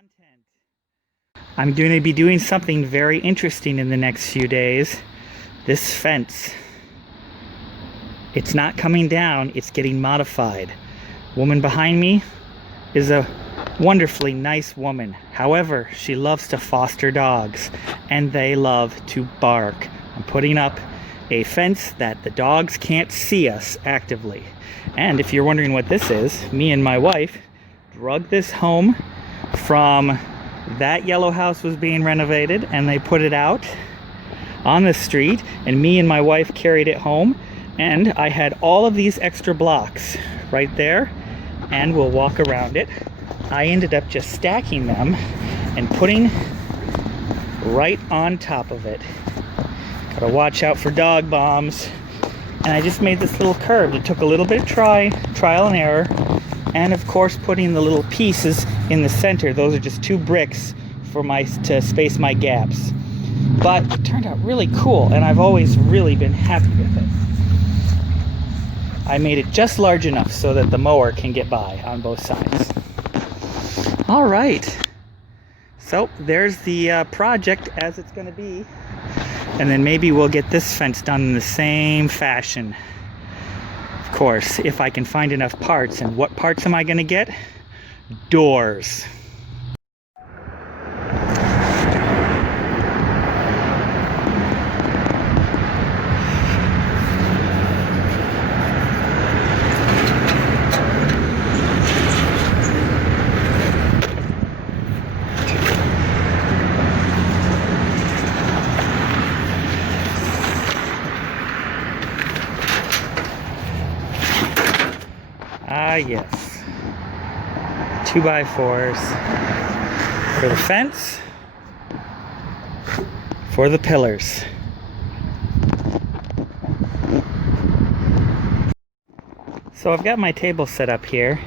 content. I'm going to be doing something very interesting in the next few days. This fence, it's not coming down, it's getting modified. Woman behind me is a wonderfully nice woman. However, she loves to foster dogs and they love to bark. I'm putting up a fence that the dogs can't see us actively. And if you're wondering what this is, me and my wife drug this home from that yellow house was being renovated and they put it out on the street, and me and my wife carried it home, and I had all of these extra blocks right there, and we'll walk around it. I ended up just stacking them and putting right on top of it. Gotta watch out for dog bombs. And I just made this little curve. It took a little bit of trial and error, and of course putting the little pieces in the center. Those are just 2 bricks for to space my gaps. But it turned out really cool, and I've always really been happy with it. I made it just large enough so that the mower can get by on both sides. All right, so there's the project as it's going to be, and then maybe we'll get this fence done in the same fashion. Of course, if I can find enough parts. And what parts am I going to get? Doors. Ah, yes. 2x4s for the fence, for the pillars. So I've got my table set up here,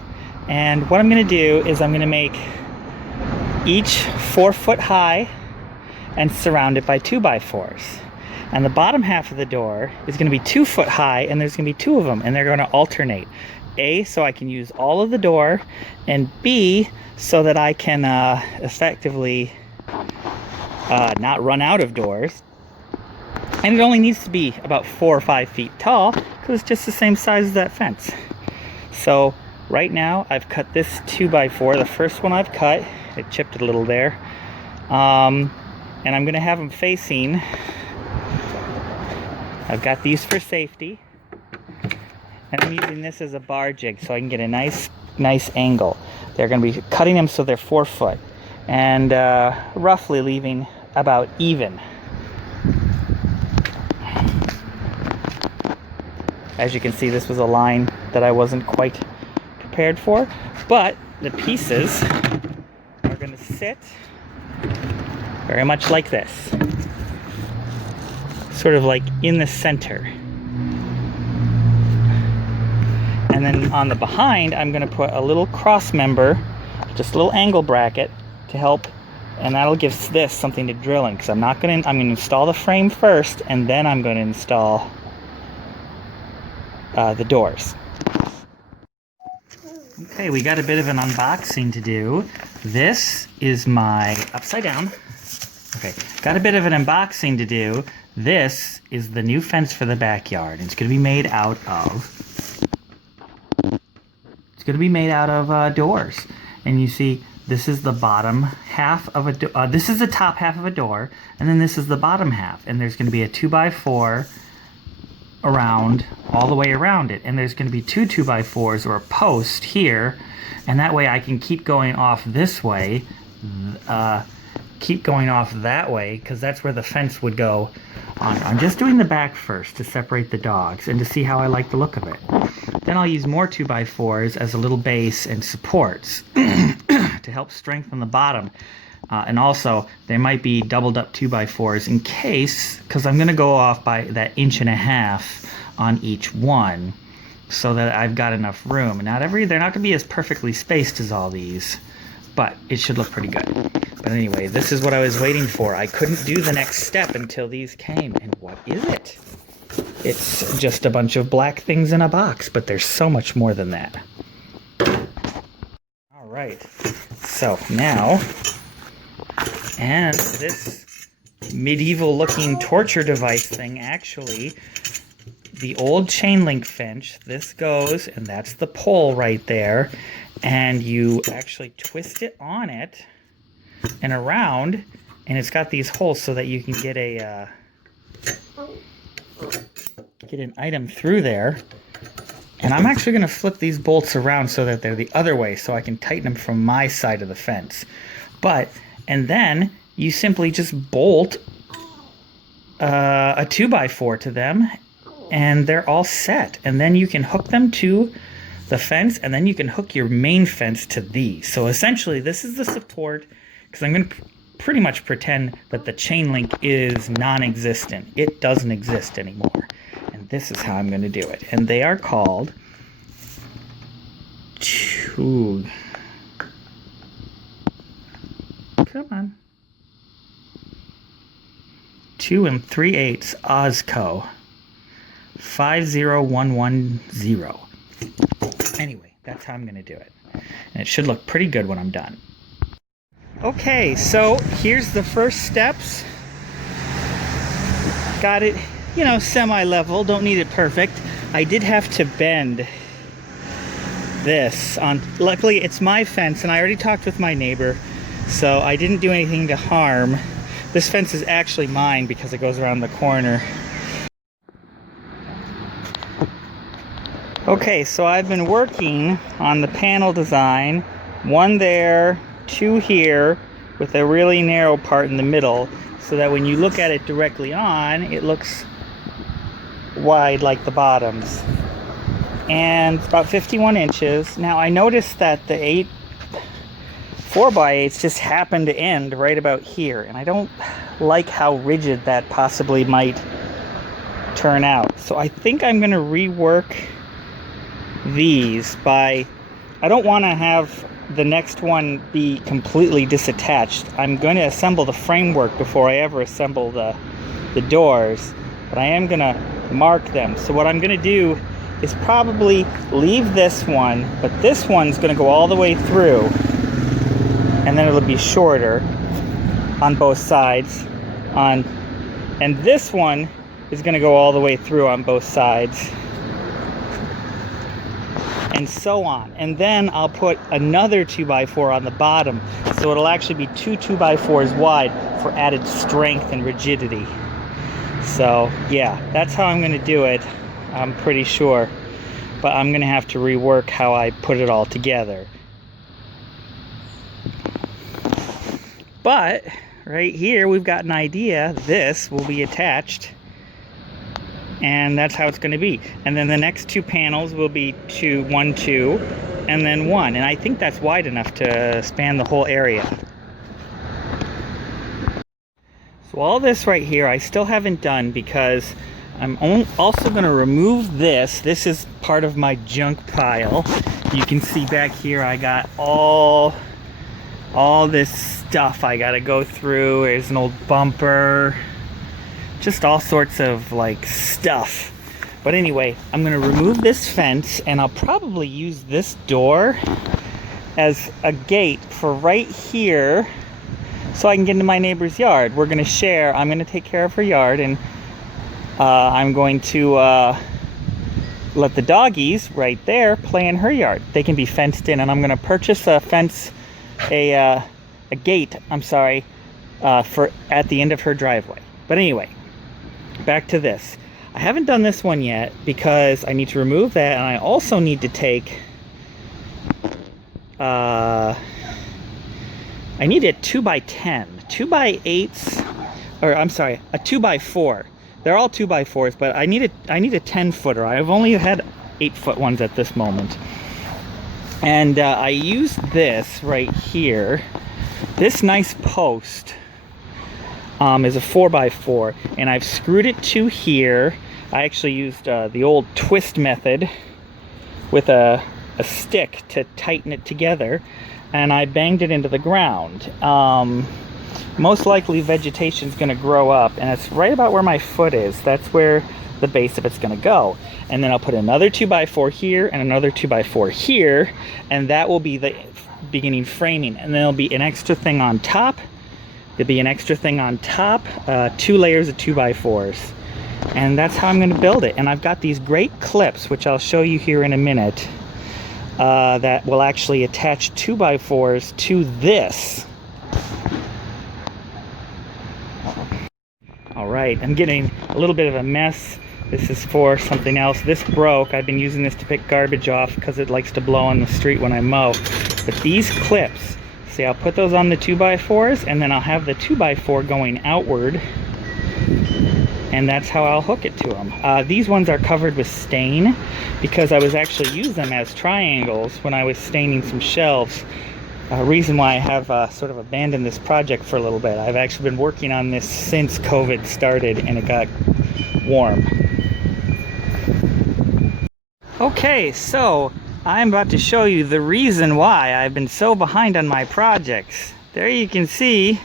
and what I'm going to do is I'm going to make each 4 foot high and surround it by 2x4s. And the bottom half of the door is going to be 2 foot high, and there's going to be 2 of them, and they're going to alternate. A, so I can use all of the door, and B, so that I can effectively not run out of doors. And it only needs to be about 4 or 5 feet tall, because it's just the same size as that fence. So right now I've cut this 2x4, the first one I've cut, it chipped a little there, and I'm going to have them facing. I've got these for safety, and I'm using this as a bar jig so I can get a nice angle. They're going to be cutting them so they're 4 foot, and roughly leaving about even. As you can see, this was a line that I wasn't quite prepared for, but the pieces are going to sit very much like this, sort of like in the center. And then on the behind, I'm going to put a little cross member, just a little angle bracket to help, and that'll give this something to drill in, because I'm going to install the frame first, and then I'm going to install the doors. Okay, we got a bit of an unboxing to do. This is my upside down. Okay, got a bit of an unboxing to do. This is the new fence for the backyard. It's going to be made out of doors. And you see, this is the bottom half of a door. This is the top half of a door, and then this is the bottom half. And there's going to be a 2x4 around, all the way around it. And there's going to be 2 2x4s or a post here, and that way I can keep going off this way, keep going off that way, because that's where the fence would go on. I'm just doing the back first to separate the dogs and to see how I like the look of it. Then I'll use more 2x4s as a little base and supports to help strengthen the bottom. And also, there might be doubled up 2x4s in case, because I'm going to go off by that 1.5 inches on each one, so that I've got enough room. And they're not going to be as perfectly spaced as all these, but it should look pretty good. But anyway, this is what I was waiting for. I couldn't do the next step until these came. And what is it? It's just a bunch of black things in a box, but there's so much more than that. All right. So So now, and this medieval looking torture device thing, actually, the old chain link fence, this goes, and that's the pole right there, and you actually twist it on it and around, and it's got these holes so that you can get an item through there. And I'm actually going to flip these bolts around so that they're the other way, so I can tighten them from my side of the fence. And then you simply just bolt a 2x4 to them, and they're all set. And then you can hook them to the fence, and then you can hook your main fence to these. So essentially, this is the support, because I'm going to pretty much pretend that the chain link is non-existent. It doesn't exist anymore. And this is how I'm going to do it. And they are called 2 3/8 Osco 50110. Anyway, that's how I'm going to do it. And it should look pretty good when I'm done. Okay, so here's the first steps. Got it, you know, semi-level, don't need it perfect. I did have to bend this on, luckily it's my fence, and I already talked with my neighbor, so I didn't do anything to harm. This fence is actually mine because it goes around the corner. Okay, so I've been working on the panel design, one there, 2 here, with a really narrow part in the middle, so that when you look at it directly on, it looks wide like the bottoms. And it's about 51 inches. Now I noticed that the 8 4x8s just happen to end right about here, and I don't like how rigid that possibly might turn out. So I think I'm going to rework these by, I don't want to have the next one be completely disattached. I'm going to assemble the framework before I ever assemble the doors, but I am going to mark them. So what I'm going to do is probably leave this one, but this one's going to go all the way through, and then it'll be shorter on both sides, and this one is going to go all the way through on both sides, and so on. And then I'll put another 2x4 on the bottom, so it'll actually be 2 2x4s wide for added strength and rigidity. So yeah, that's how I'm going to do it, I'm pretty sure. But I'm going to have to rework how I put it all together. But right here we've got an idea. This will be attached, and that's how it's going to be. And then the next 2 panels will be 2, 1, 2, and then 1. And I think that's wide enough to span the whole area. So all this right here I still haven't done, because I'm also going to remove this. This is part of my junk pile. You can see back here I got all this stuff I got to go through. There's an old bumper, just all sorts of like stuff. But anyway, I'm going to remove this fence, and I'll probably use this door as a gate for right here, so I can get into my neighbor's yard. We're going to share. I'm going to take care of her yard, and I'm going to let the doggies right there play in her yard. They can be fenced in, and I'm going to purchase a gate, for at the end of her driveway. But anyway, back to this. I haven't done this one yet because I need to remove that, and I also need to take I need a 2x10, 2x8s, or I'm sorry, a 2x4. They're all 2x4s, but I need a 10-footer. I've only had 8-foot ones at this moment. And I used this right here. This nice post is a 4x4, and I've screwed it to here. I actually used the old twist method with a stick to tighten it together, and I banged it into the ground. Most likely vegetation is going to grow up, and it's right about where my foot is. That's where the base of it's going to go. And then I'll put another 2x4 here and another 2x4 here, and that will be beginning framing, and then there'll be an extra thing on top. There'll be an extra thing on top, 2 layers of 2x4s. And that's how I'm going to build it. And I've got these great clips, which I'll show you here in a minute, that will actually attach 2x4s to this. All right, I'm getting a little bit of a mess. This is for something else. This broke. I've been using this to pick garbage off because it likes to blow on the street when I mow. But these clips, see, I'll put those on the 2x4s, and then I'll have the 2x4 going outward, and that's how I'll hook it to them. These ones are covered with stain because I was actually using them as triangles when I was staining some shelves. Reason why I have sort of abandoned this project for a little bit. I've actually been working on this since COVID started and it got warm. Okay, so I'm about to show you the reason why I've been so behind on my projects. There you can see,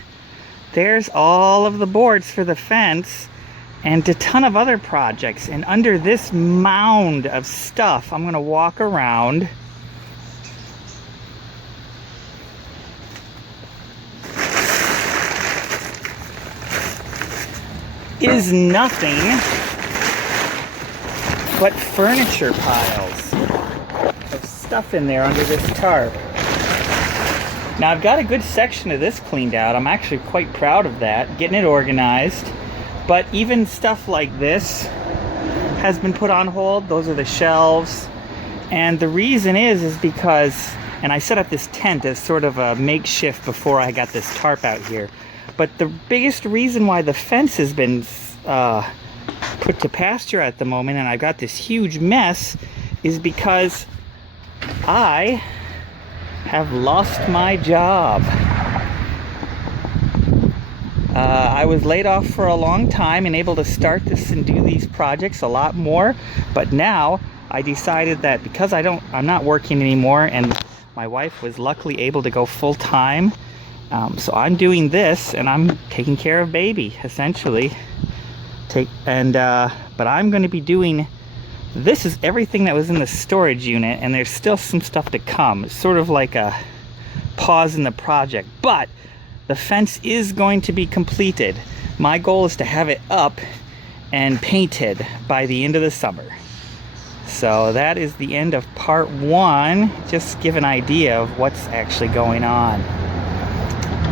there's all of the boards for the fence and a ton of other projects. And under this mound of stuff, I'm gonna walk around. Is nothing but furniture piles of stuff in there under this tarp. Now I've got a good section of this cleaned out. I'm actually quite proud of that, getting it organized. But even stuff like this has been put on hold. Those are the shelves. And the reason is because, and I set up this tent as sort of a makeshift before I got this tarp out here. But the biggest reason why the fence has been put to pasture at the moment, and I've got this huge mess, is because I have lost my job. I was laid off for a long time and able to start this and do these projects a lot more, but now I decided that because I'm not working anymore, and my wife was luckily able to go full-time, so I'm doing this and I'm taking care of baby essentially. But I'm going to be doing, this is everything that was in the storage unit, and there's still some stuff to come. It's sort of like a pause in the project, but the fence is going to be completed. My goal is to have it up and painted by the end of the summer. So that is the end of part 1. Just give an idea of what's actually going on.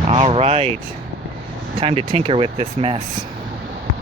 All right, time to tinker with this mess.